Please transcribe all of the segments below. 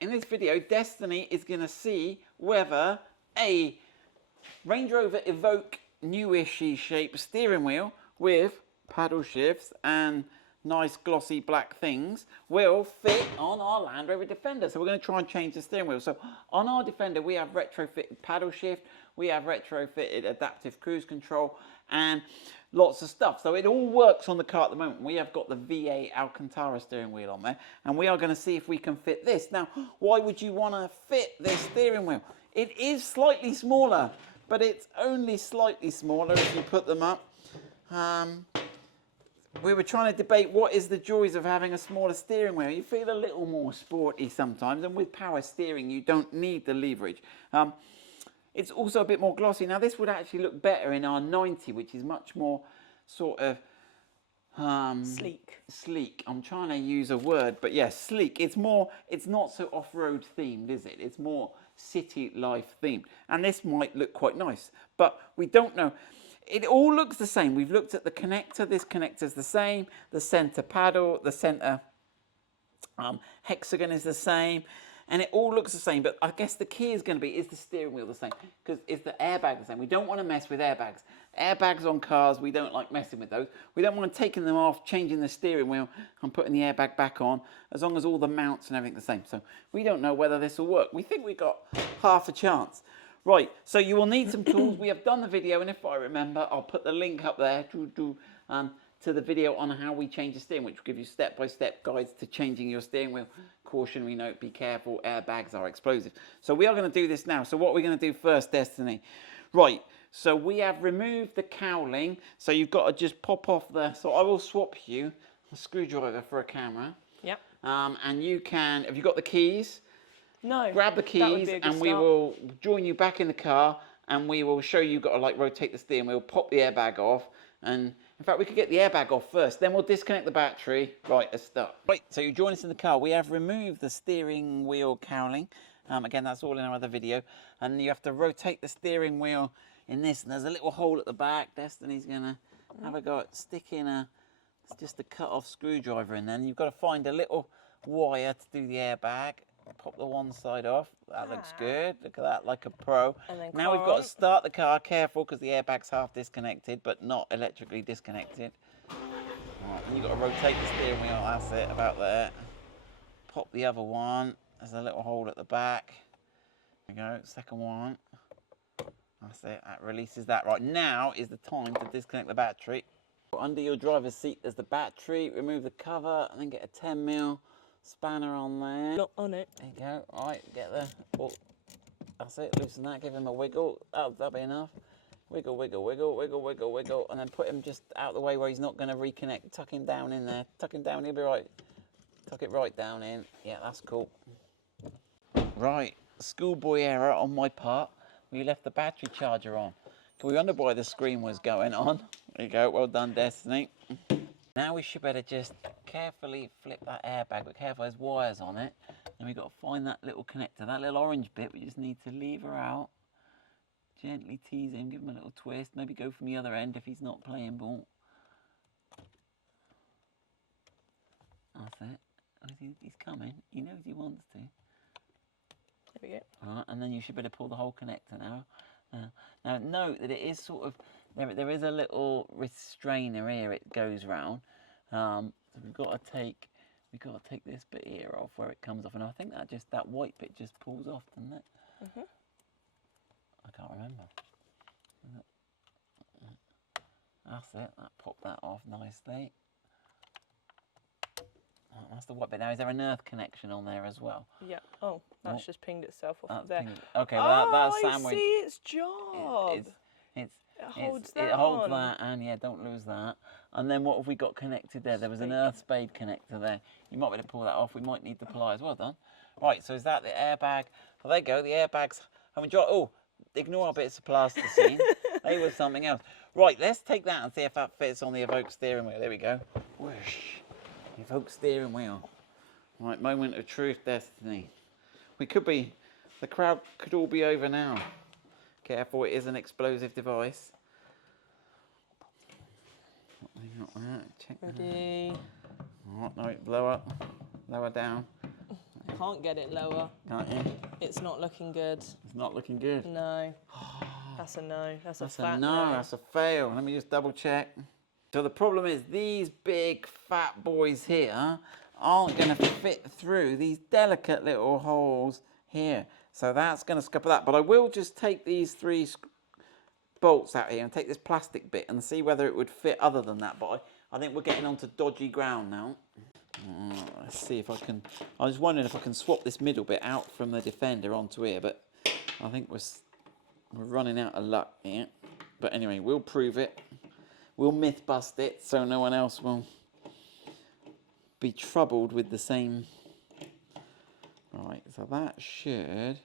in this video, Destiny is going to see whether a Range Rover Evoque newish shape steering wheel with paddle shifts and nice glossy black things will fit on our Land Rover Defender. So we're going to try and change the steering wheel. So on our Defender, we have retrofitted paddle shift, we have retrofitted adaptive cruise control, and lots of stuff. So it all works on the car at the moment. We have got the V8 Alcantara steering wheel on there, and we are going to see if we can fit this. Now, why would you want to fit this steering wheel? It is slightly smaller, but it's only slightly smaller if you put them up. We were trying to debate what is the joys of having a smaller steering wheel. You feel a little more sporty sometimes, and with power steering, you don't need the leverage. It's also a bit more glossy. Now, this would actually look better in our 90, which is much more sort of sleek. Sleek. I'm trying to use a word, but yes, sleek. It's not so off-road themed, is it? It's more city life themed. And this might look quite nice, but we don't know. It all looks the same. We've looked at the connector. This connector's the same. The center paddle, the center hexagon is the same. And it all looks the same. But I guess the key is going to be, is the steering wheel the same? Because is the airbag the same? We don't want to mess with airbags. Airbags on cars, we don't like messing with those. We don't want taking them off, changing the steering wheel and putting the airbag back on, as long as all the mounts and everything's the same. So we don't know whether this will work. We think we've got half a chance. Right, so you will need some tools. We have done the video, and if I remember, I'll put the link up there to the video on how we change the steering, which will give you step-by-step guides to changing your steering wheel. Cautionary note, be careful, airbags are explosive. So we are going to do this now. So what are we going to do first, Destiny? Right, so we have removed the cowling. So you've got to just pop off the... So I will swap you a screwdriver for a camera. Yep. And you can... Have you got the keys? No. Grab the keys and we will join you back in the car, and we will show you got to like rotate the steering wheel, pop the airbag off, and in fact we could get the airbag off first, then we'll disconnect the battery. Right, let's start. Right, so you join us in the car. We have removed the steering wheel cowling. Again, that's all in our other video, and you have to rotate the steering wheel in this, and there's a little hole at the back. Destiny's gonna have a go at sticking it's just a cut off screwdriver in there, and you've got to find a little wire to do the airbag. Pop the one side off. That looks good. Look at that, like a pro. Now we've got to start the car. Careful, because the airbag's half disconnected, but not electrically disconnected. Right, and you've got to rotate the steering wheel. That's it, about there. Pop the other one. There's a little hole at the back. There we go, second one. That's it, that releases that. Right, now is the time to disconnect the battery. Under your driver's seat, there's the battery. Remove the cover, and then get a 10mm spanner on there. Not on it. There you go. Right, get the... Oh, that's it. Loosen that. Give him a wiggle. That'll be enough. Wiggle, wiggle, wiggle, wiggle, wiggle, wiggle. And then put him just out the way where he's not going to reconnect. Tuck him down in there. Tuck him down. He'll be right. Tuck it right down in. Yeah, that's cool. Right. Schoolboy error on my part. We left the battery charger on. Can we wonder why the screen was going on? There you go. Well done, Destiny. Now we should better just carefully flip that airbag, but careful, there's wires on it. And we've got to find that little connector, that little orange bit. We just need to lever out, gently tease him, give him a little twist, maybe go from the other end if he's not playing ball. That's it. He's coming. He knows he wants to. There we go. All right, and then you should better pull the whole connector now. Now note that it is sort of, there is a little restrainer here it goes round. So we've got to take this bit here off where it comes off, and I think that white bit just pulls off, doesn't it? I can't remember. That's it. That popped that off nicely. Oh, that's the white bit. Now, is there an earth connection on there as well? Yeah. Oh, that's just pinged itself off there. Okay, well that's I sandwich. see its job. It holds that, and yeah, don't lose that. And then what have we got connected there? There was an earth spade connector there. You might be able to pull that off. We might need the pliers. Well done. Right, so is that the airbag? Well, there you go. The airbags haven't dropped. Oh, ignore our bits of plasticine. They were something else. Right, let's take that and see if that fits on the Evoque steering wheel. There we go. Whoosh. Evoque steering wheel. Right, moment of truth, Destiny. We could be, the crowd could all be over now. Careful, it is an explosive device. Got that. Check Ready. that. Right, no, lower down. Can't can't get it lower. Can't you? It's not looking good. It's not looking good. No. That's a no. That's a That's fat a no. That's a fail. Let me just double check. So the problem is these big fat boys here aren't going to fit through these delicate little holes here. So that's going to scupper that. But I will just take these 3 bolts out here and take this plastic bit and see whether it would fit other than that. But I think we're getting onto dodgy ground now. Let's see if I can. I was wondering if I can swap this middle bit out from the Defender onto here, but I think we're running out of luck here. But anyway, we'll prove it. We'll myth bust it so no one else will be troubled with the same. Right, so that should.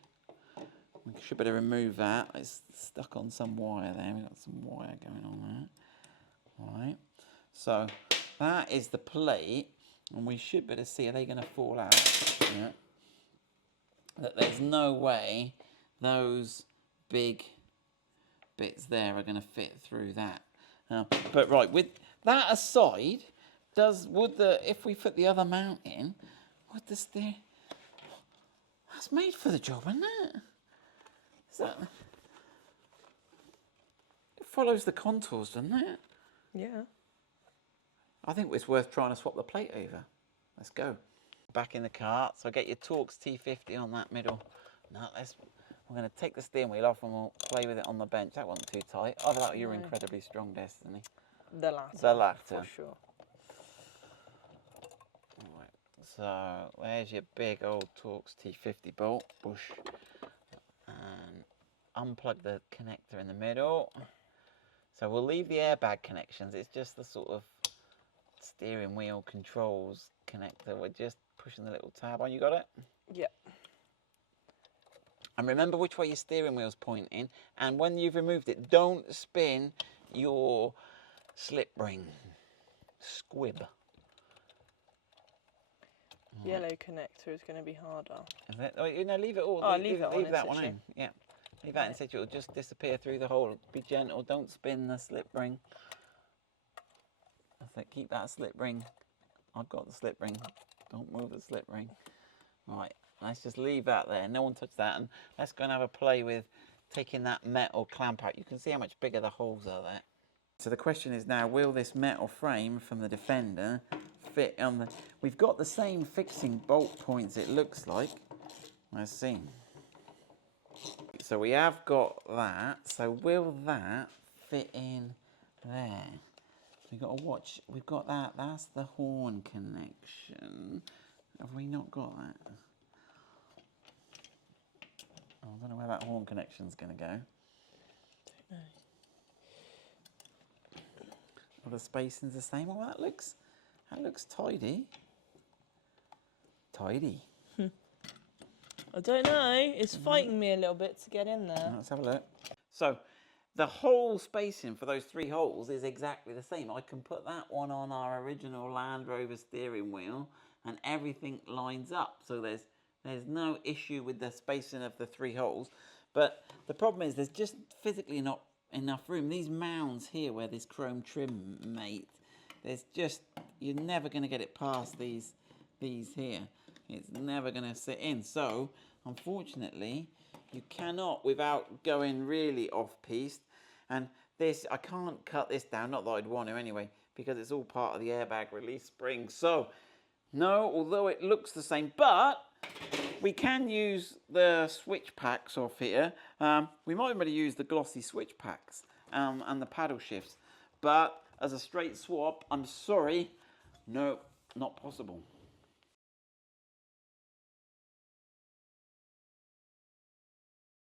We should better remove that. It's stuck on some wire there. We've got some wire going on there. All right. So that is the plate, and we should better see. Are they going to fall out? Yeah. That there's no way those big bits there are going to fit through that. But right, with that aside, if we put the other mount in, would the steer? That's made for the job, isn't it? It follows the contours, doesn't it? Yeah. I think it's worth trying to swap the plate over. Let's go. Back in the cart, so get your Torx T50 on that middle. Now we're going to take the steering wheel off and we'll play with it on the bench. That wasn't too tight. I thought you were incredibly strong, Destiny. The latter. The latter. For sure. Right, so there's your big old Torx T50 bolt. Push. And unplug the connector in the middle. So we'll leave the airbag connections. It's just the sort of steering wheel controls connector. We're just pushing the little tab on. You got it? Yep. And remember which way your steering wheel's pointing. And when you've removed it, don't spin your slip ring. Squib. Yellow connector is going to be harder. Is it? Oh, no, leave it all. Oh, leave that one in. Yeah. Leave that in situ. It'll just disappear through the hole. Be gentle. Don't spin the slip ring. I think keep that slip ring. I've got the slip ring. Don't move the slip ring. Right. Let's just leave that there. No one touch that. And let's go and have a play with taking that metal clamp out. You can see how much bigger the holes are there. So the question is now, will this metal frame from the Defender fit on the... We've got the same fixing bolt points, it looks like. Let's see. So we have got that. So will that fit in there? We've got to watch. We've got that. That's the horn connection. Have we not got that? I don't know where that horn connection's going to go. Don't know. Well, the spacing's the same. Oh, that looks tidy. Tidy. I don't know. It's fighting me a little bit to get in there. Let's have a look. So, the whole spacing for those 3 holes is exactly the same. I can put that one on our original Land Rover steering wheel, and everything lines up. So there's no issue with the spacing of the 3 holes. But the problem is there's just physically not enough room. These mounds here where this chrome trim mate, you're never going to get it past these here. It's never going to sit in. So, unfortunately, you cannot, without going really off-piste, and this, I can't cut this down, not that I'd want to anyway, because it's all part of the airbag release spring. So, no, although it looks the same, but we can use the switch packs off here. We might be able to use the glossy switch packs and the paddle shifts, but as a straight swap, I'm sorry, no, not possible.